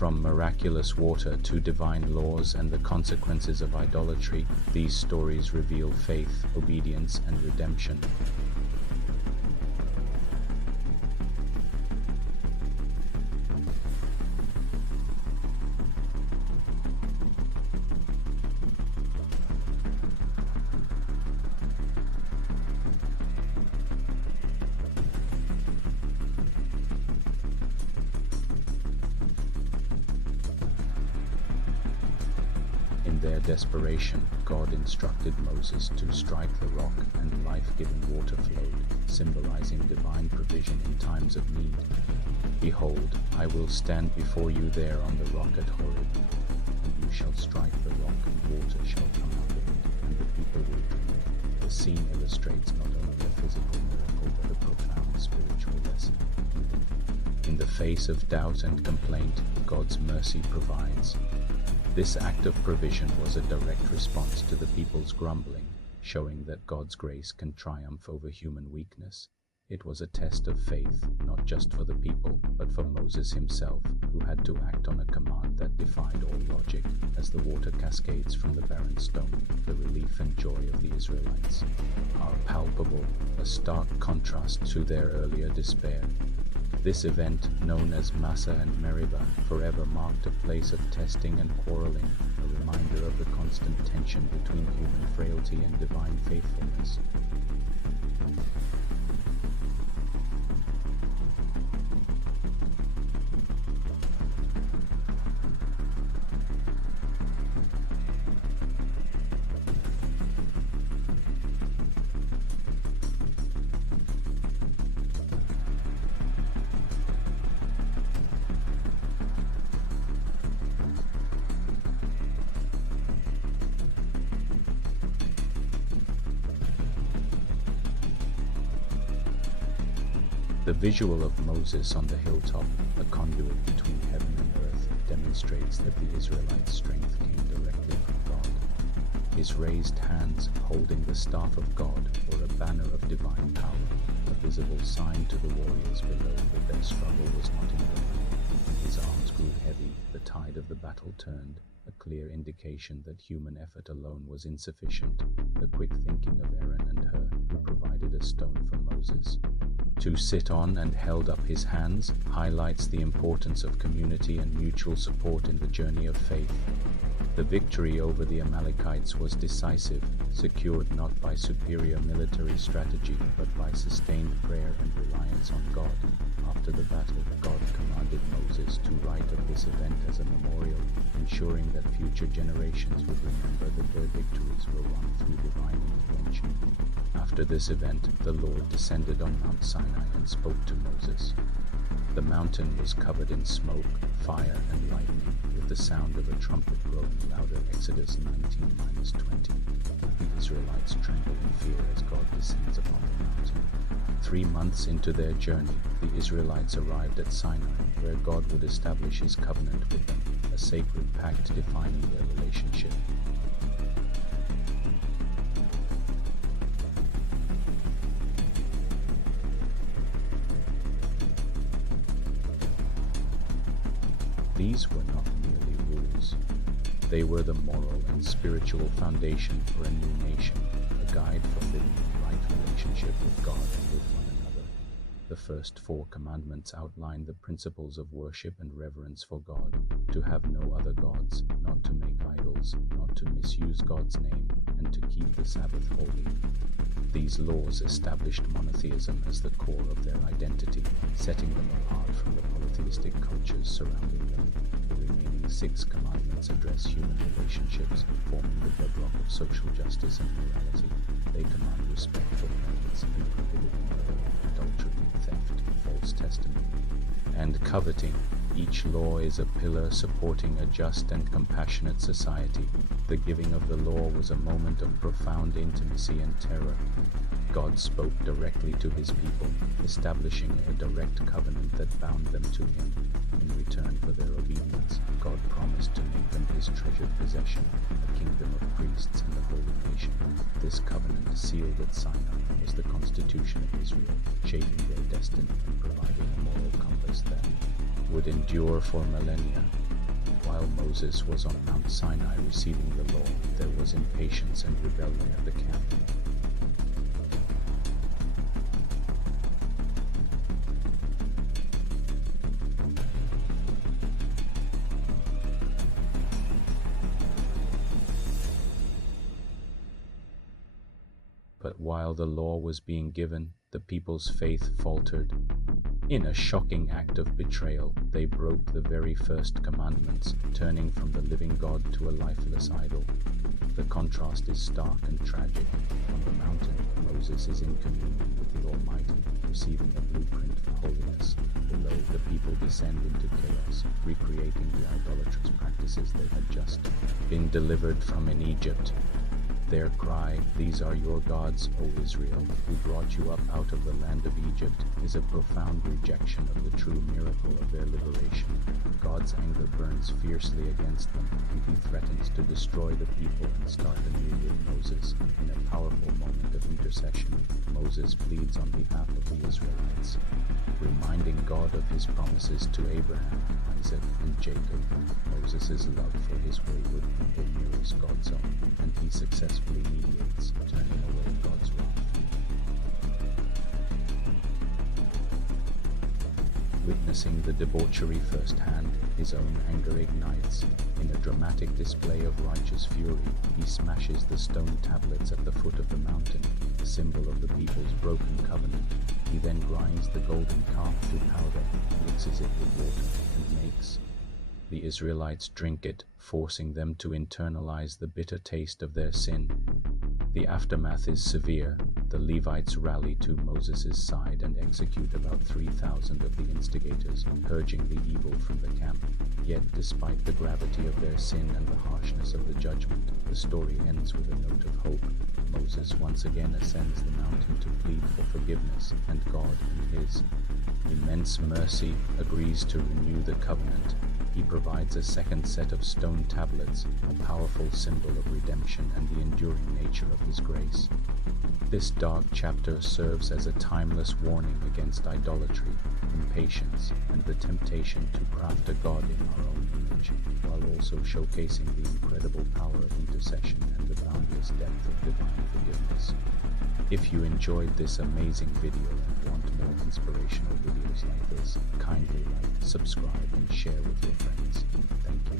From miraculous water to divine laws and the consequences of idolatry, these stories reveal faith, obedience, and redemption. In their desperation, God instructed Moses to strike the rock, and life-giving water flowed, symbolizing divine provision in times of need. Behold, I will stand before you there on the rock at Horeb, and you shall strike the rock, and water shall come out of it, and the people will drink. The scene illustrates not only a physical miracle, but a profound spiritual lesson. In the face of doubt and complaint, God's mercy provides. This act of provision was a direct response to the people's grumbling, showing that God's grace can triumph over human weakness. It was a test of faith, not just for the people, but for Moses himself, who had to act on a command that defied all logic. As the water cascades from the barren stone, the relief and joy of the Israelites are palpable, a stark contrast to their earlier despair. This event, known as Massa and Meribah, forever marked a place of testing and quarreling, a reminder of the constant tension between human frailty and divine faithfulness. The visual of Moses on the hilltop, a conduit between heaven and earth, demonstrates that the Israelites' strength came directly from God. His raised hands, holding the staff of God, were a banner of divine power, a visible sign to the warriors below that their struggle was not in vain. When his arms grew heavy, the tide of the battle turned, a clear indication that human effort alone was insufficient. The quick thinking of Aaron and Hur, who provided a stone for Moses to sit on and held up his hands, highlights the importance of community and mutual support in the journey of faith. The victory over the Amalekites was decisive, secured not by superior military strategy, but by sustained prayer and reliance on God. After the battle, God commanded Moses to write of this event as a memorial, ensuring that future generations would remember that their victories were won through divine intervention. After this event, the Lord descended on Mount Sinai and spoke to Moses. The mountain was covered in smoke, fire, and lightning, with the sound of a trumpet growing louder. Exodus 19:20. The Israelites tremble in fear as God descends upon the mountain. 3 months into their journey, the Israelites arrived at Sinai, where God would establish his covenant with them, a sacred pact defining their relationship. These were not merely rules. They were the moral and spiritual foundation for a new nation, a guide for living in right relationship with God and with one another. The first 4 commandments outline the principles of worship and reverence for God, to have no other gods, not to make idols, not to misuse God's name, and to keep the Sabbath holy. These laws established monotheism as the core of their identity, setting them apart from the polytheistic cultures surrounding them. The remaining 6 commandments address human relationships, forming the bedrock of social justice and morality. They command respect for parents and prohibit murder, adultery, theft, false testimony, and coveting. Each law is a pillar supporting a just and compassionate society. The giving of the law was a moment of profound intimacy and terror. God spoke directly to his people, establishing a direct covenant that bound them to him. In return for their obedience, God promised to make them his treasured possession, a kingdom of priests and a holy nation. This covenant, sealed at Sinai, was the constitution of Israel, shaping their destiny and providing a moral compass that would endure for millennia. While Moses was on Mount Sinai receiving the law, there was impatience and rebellion at the camp. But while the law was being given, the people's faith faltered. In a shocking act of betrayal, they broke the very first commandments, turning from the living God to a lifeless idol. The contrast is stark and tragic. On the mountain, Moses is in communion with the Almighty, receiving a blueprint for holiness. Below, the people descend into chaos, recreating the idolatrous practices they had just been delivered from in Egypt. Their cry, "These are your gods, O Israel, who brought you up out of the land of Egypt," is a profound rejection of the true miracle of their liberation. God's anger burns fiercely against them, and he threatens to destroy the people and start anew with Moses. In a powerful moment of intercession, Moses pleads on behalf of the Israelites, reminding God of his promises to Abraham, Isaac, and Jacob. Moses' love for his wayward people mirrors God's own, and he successfully mediates, turning away God's wrath. Witnessing the debauchery firsthand, his own anger ignites. In a dramatic display of righteous fury, he smashes the stone tablets at the foot of the mountain, the symbol of the people's broken covenant. He then grinds the golden calf to powder, mixes it with water, and makes the Israelites drink it, forcing them to internalize the bitter taste of their sin. The aftermath is severe. The Levites rally to Moses' side and execute about 3,000 of the instigators, purging the evil from the camp. Yet, despite the gravity of their sin and the harshness of the judgment, the story ends with a note of hope. Moses once again ascends the mountain to plead for forgiveness, and God, in his immense mercy, agrees to renew the covenant. He provides a second set of stone tablets, a powerful symbol of redemption and the enduring nature of his grace. This dark chapter serves as a timeless warning against idolatry, impatience, and the temptation to craft a God in our own image, while also showcasing the incredible power of intercession and the boundless depth of divine forgiveness. If you enjoyed this amazing video and want more inspirational videos like this, kindly like, subscribe, and share with your friends. Thank you.